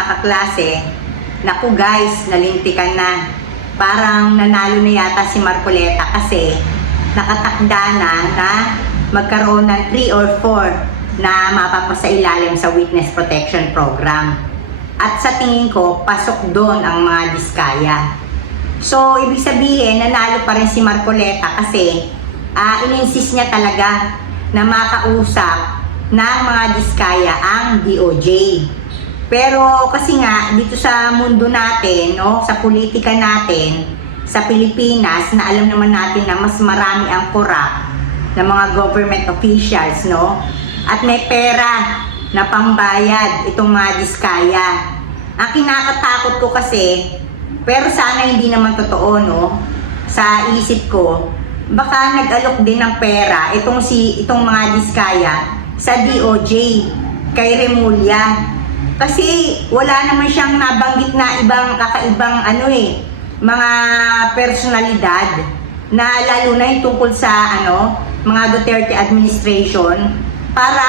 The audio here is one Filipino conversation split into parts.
mga kaklase, naku guys, nalintikan na. Parang nanalo na yata si Marcoleta kasi nakatakda na na magkaroon ng 3 or 4 na mapapasailalim sa Witness Protection Program. At sa tingin ko, pasok doon ang mga diskaya. So, ibig sabihin, nanalo pa rin si Marcoleta kasi uh, ininsist niya talaga na makausap ng mga diskaya ang DOJ. Pero kasi nga, dito sa mundo natin, no, sa politika natin, sa Pilipinas, na alam naman natin na mas marami ang corrupt ng mga government officials, no? At may pera na pambayad itong mga diskaya. Ang kinakatakot ko kasi, pero sana hindi naman totoo, no? Sa isip ko, baka nag-alok din ng pera itong si itong mga diskaya sa DOJ kay Remulla. Kasi wala naman siyang nabanggit na ibang kakaibang ano eh, mga personalidad na lalo na yung tungkol sa ano, mga Duterte administration para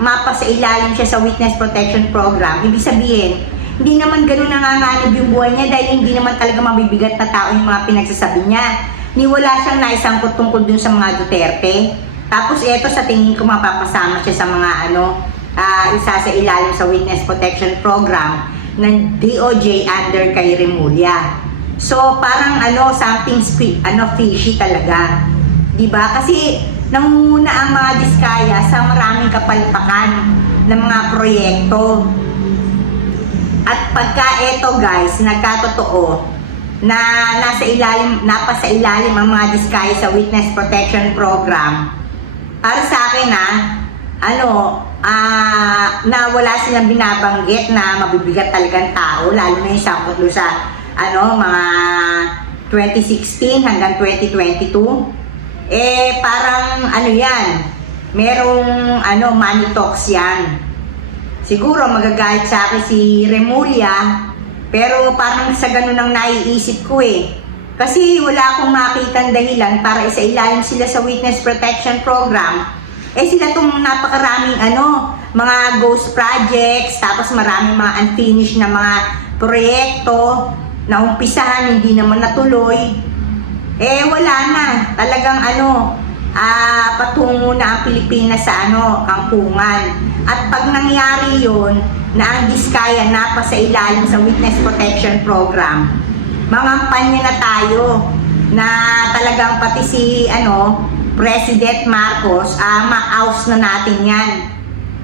mapasailalim siya sa Witness Protection Program. Ibig sabihin, hindi naman ganun nanganganib yung buhay niya dahil hindi naman talaga mabibigat na tao yung mga pinagsasabi niya. Ni wala siyang naisangkot tungkol dun sa mga Duterte. Tapos eto sa tingin ko mapapasama siya sa mga ano, ah, isa sa ilalim sa Witness Protection Program ng DOJ under kay Remulla. So parang ano something spi- ano fishy talaga. 'Di ba? Kasi nangunguna ang mga diskaya sa maraming kapalpakan ng mga proyekto. At pagka eto guys, nagkatotoo na nasa ilalim, napasa ilalim ang mga diskaya sa Witness Protection Program, para sa akin ha, ano, ah, na wala silang binabanggit na mabibigat talagang tao, lalo na yung sa, sa ano, mga 2016 hanggang 2022. Eh, parang ano yan, merong ano, money talks yan. Siguro magagalit sa akin si Remulla, pero parang sa ganun ang naiisip ko eh. Kasi wala akong makitang dahilan para isa ilalim sila sa Witness Protection Program. Eh sila tong napakaraming ano, mga ghost projects, tapos maraming mga unfinished na mga proyekto na umpisahan, hindi naman natuloy. Eh wala na, talagang ano, ah, patungo na ang Pilipinas sa ano, kampungan. At pag nangyari yon na ang Diskaya napasa ilalim sa Witness Protection Program, mangampanya na tayo na talagang pati si ano, President Marcos, ah, ma-oust na natin yan.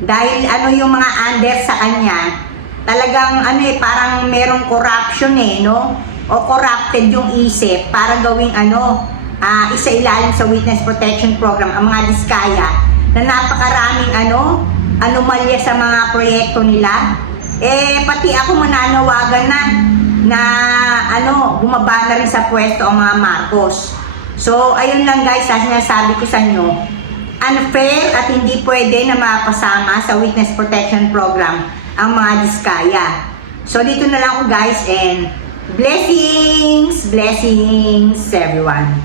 Dahil ano yung mga under sa kanya, talagang ano eh, parang merong corruption eh, no? O corrupted yung isip para gawing ano, ah, isa ilalim sa Witness Protection Program, ang mga diskaya, na napakaraming ano, anomalya sa mga proyekto nila. Eh, pati ako mananawagan na na ano, bumaba na rin sa pwesto ang mga Marcos. So, ayun lang guys, sa sinasabi ko sa inyo, unfair at hindi pwede na mapasama sa Witness Protection Program ang mga diskaya. So, dito na lang ako guys and blessings, blessings everyone.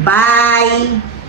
Bye!